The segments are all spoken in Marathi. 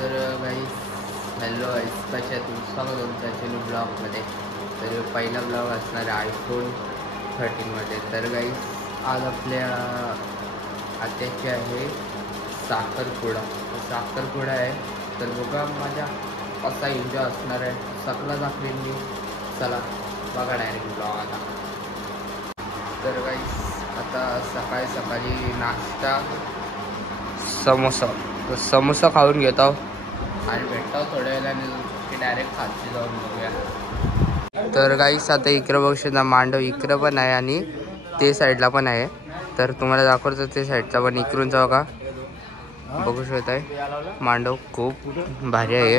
तर गाईस हॅलो गाईस, कशा आहे तुम्ही? स्वागत आहे तुमच्या न्यू ब्लॉगमध्ये. तर पहिला ब्लॉग असणार आहे आयफोन 13मध्ये. तर गाईस आज आपल्या आत्याची आहे साखरपुडा आहे. तर बघा माझ्या असा एन्जॉय असणार आहे. सगळा दाखवेन मी. चला बघा डायरेक्ट ब्लॉग आता. तर गाईस आता सकाळी नाश्ता समोसा खाऊन घेत आहो आणि भेटतो थोड्या वेळाने की डायरेक्ट खालची जाऊन बघूया. तर गाईस आता इकडं बघू शकता मांडव इकडं पण आहे आणि ते साईडला पण आहे. तर तुम्हाला दाखवतो ते साईडचा पण इकडूनचा बघा बघू शकताय. मांडव खूप भारी आहे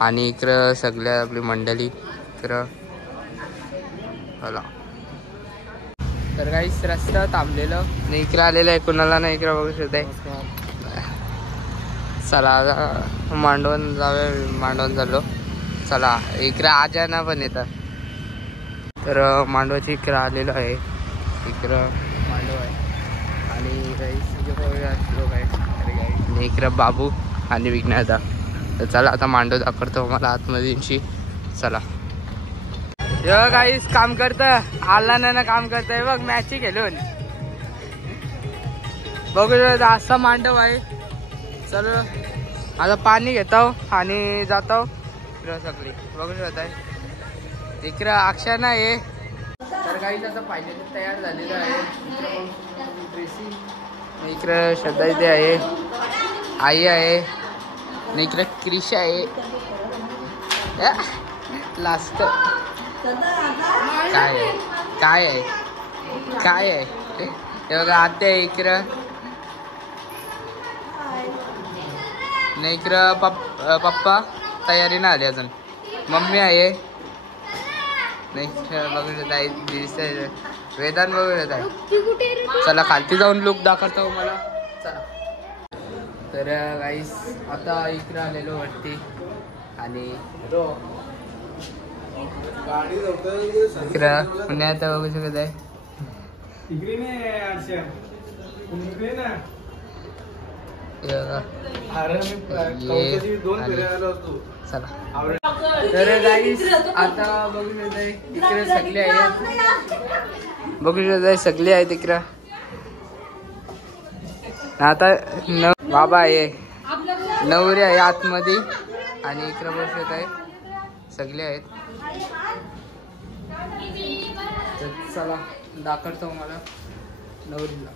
आणि इकडं सगळ्या आपली मंडळी इकडं चला. तर गाईस रस्ता थांबलेलं नाही इकडं आलेलं आहे, कुणाला नाही इकडं बघू शकताय. चला आता मांडवण झालो. चला इकडं आजाना पण येतात. तर मांडवाची इकडं आलेलं आहे. इकडं मांडव आहे आणि आणि इकडं बाबू आणि विघ्नाचा. तर चला आता मांडव दाखवतो मला आतमध्ये. चला यो गाईस काम करतं आला ना काम करतंय बघ मॅची खेळून बघू असं मांडव आहे. चल आता पाणी घेतो आणि जातो इकडं सगळी बघू शकत आहे. इकडं अक्षर आहे. तर काही आता पाहिजे तयार झालेलं आहे. इकडं श्रद्धा इथे आहे, आई आहे आणि इकडं क्रिशा आहे. लास्ट काय आहे हे बघा आत्या आहे इकडं. नाही इकडं पप्पा तयारीनं आले अजून. मम्मी आहे नाही बघू आहे वेदांत बघू आहे. चला खालती जाऊन लुक दाखवतो मला. चला तर गाईस आता इकडं आलेलो वरती आणि इकडं पुण्यात बघू शकत आहे. चला तर गाईस आता बघू शकत आहे इकडे सगळे आहेत. बघू शकत आहे सगळे आहेत इकडं. आता बाबा आहे, नवरी आहे आतमध्ये आणि इकडं बघू शकत आहे सगळे आहेत. तर चला दाखवतो मला नवरीला.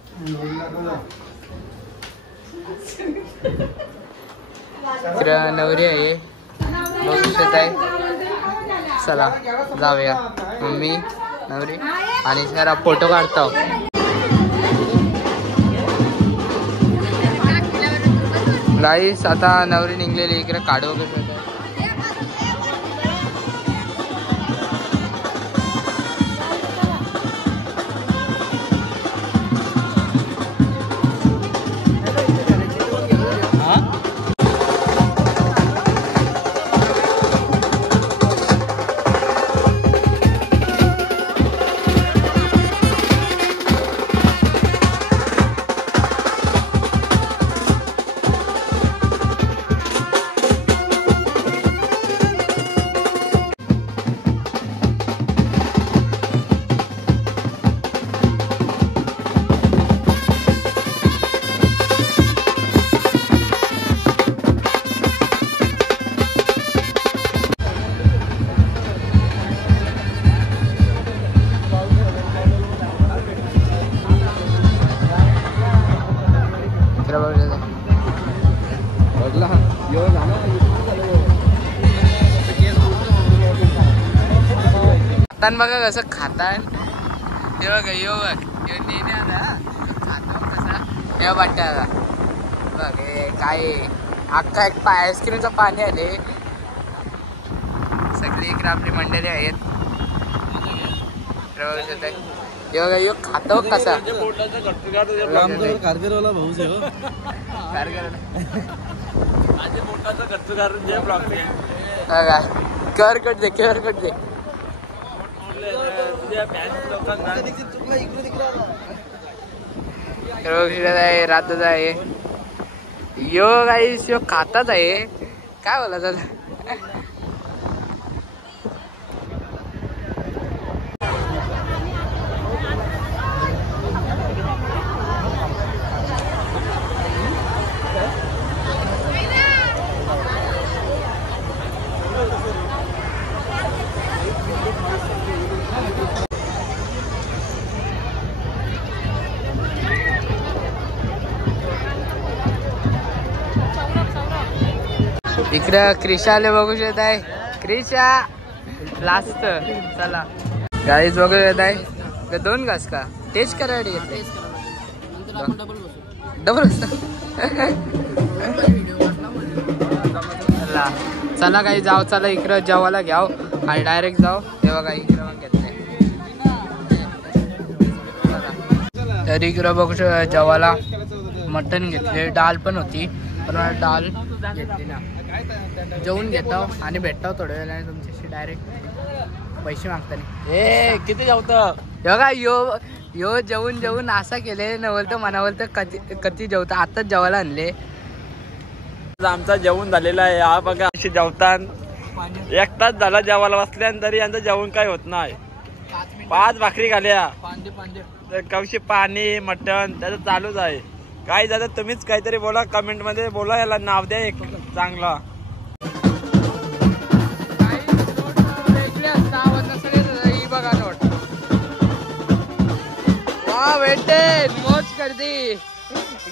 इकडं नवरी आहे बघू शकत आहे. चला जाऊया मम्मी नवरी आणि जरा फोटो काढतो. गाईस आता नवरी निघलेली इकडे काढू वगैरे. बघा कसं खाताय ते बघ. यो बघ यो नेहमी आला खातो कसा हे वाटतं बघ. हे काय अख्खा एक आईस्क्रीमचं पाणी आले. सगळी इकडे आपली मंडळी आहेत. हे बघा यो खातो कसा. कारगरवाला भाऊ कर कट दे. रातच आहे यो गाईस यो खाताच आहे काय बोला त्याला. इकडं क्रिशाले बघू शकत आहे. क्रिशा लास्ट चला गाईज बघू शकत आहे. 2 घास का टेस्ट करायला घेतले डबल चला चला काही जाऊ. चला इकडं जेवायला घ्याव आणि डायरेक्ट जाऊ. तेव्हा काही इकडं मग घेतले तर इकडं बघू शकत जेवायला मटन घेतले. डाल पण होती पण डाल घेतली ना. जेवून घेतो आणि भेटतो थोड्या वेळाने तुमच्याशी डायरेक्ट पैसे मागताना. ए किती जेवतं बघा यो जेवून असा केले न बोलतं मना बोलतं कधी जेवतं. आताच जेवायला आणले. आमचा जेवण झालेला आहे. हा बघा अशी जेवतान 1 तास झाला जेवायला बसल्यान तरी यांचं जेवण काय होत नाही. 5 भाकरी खाल्या कवशी पाणी मटण त्याचं चालूच आहे. काय झालं तुम्हीच काहीतरी बोला कमेंट मध्ये बोला. याला नाव द्या एक चांगला. बघा नोट वा भेटेल मोज गर्दी.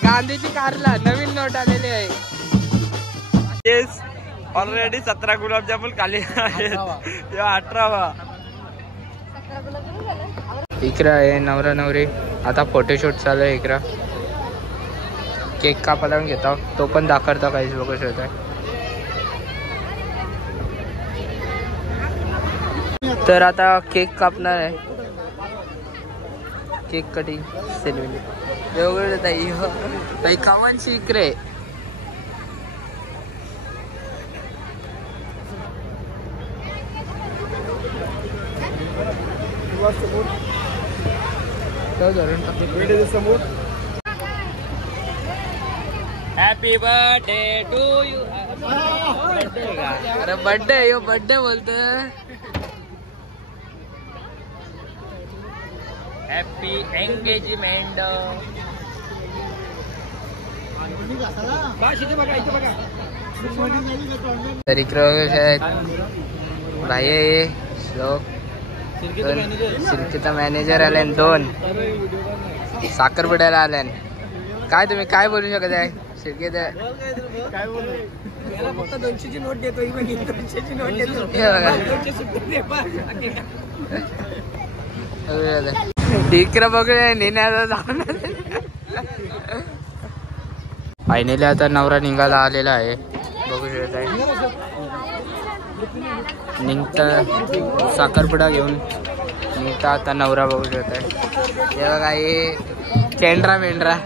गांधीची कारला नवीन नोट आलेली आहे. ऑलरेडी 17 गुलाबजामुन खाली आहेत. 18वा इकडं आहे नवरा नवरी. आता फोटोशूट चालू आहे. इकडं केक कापायला घेता तो पण दाखवता काहीच बघू शकत. तर आता केक कापणार आहे. केक कटिंग सेलिब्रेट वेगवेगळे कामांची इकडे हॅपी बर्थडे टू यू. अरे बर्थडे यो बर्थडे बोलतो. Happy engagement. तर इकडे भाई आहे श्लोक सिल्कीचा मॅनेजर आले 2 साखरपुड्याला आल्यान. काय तुम्ही काय बोलू शकत आहे सिल्की काय फक्त 200ची नोट देतो. 200ची नोट देतो. इकडं बघूया नेण्याचा जाऊन. फायनली आता नवरा निघाला आलेला आहे बघू शकत आहे. निघता साखरपुडा घेऊन निघता आता नवरा बघू शकत आहे. हे बघा हे केंद्रा मेंढरा.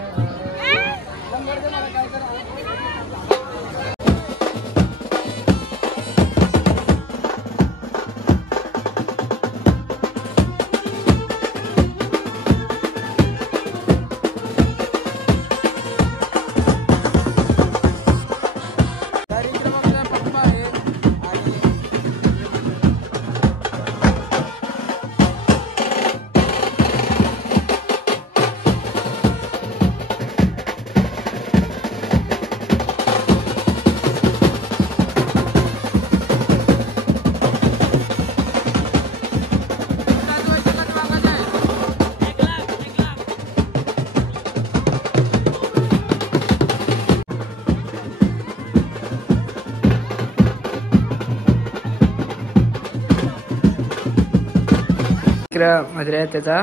मध्ये त्याचा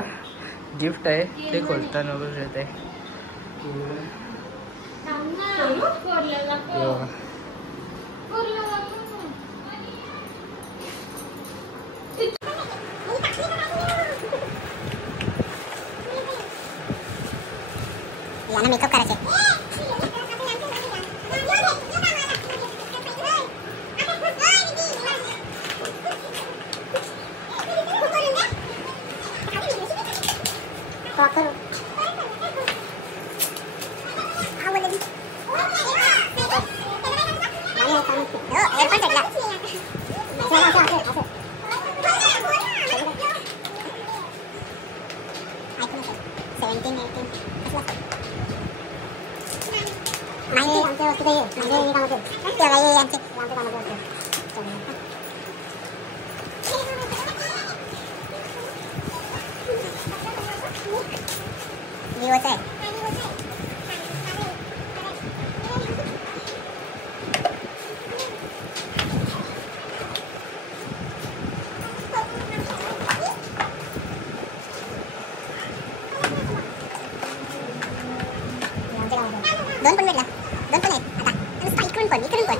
गिफ्ट आहे ते खोलताना वगैरे येत आहे. मेकअप करायचे. करू दोन पण भेटला दोन पण आहेत आता इकडून पण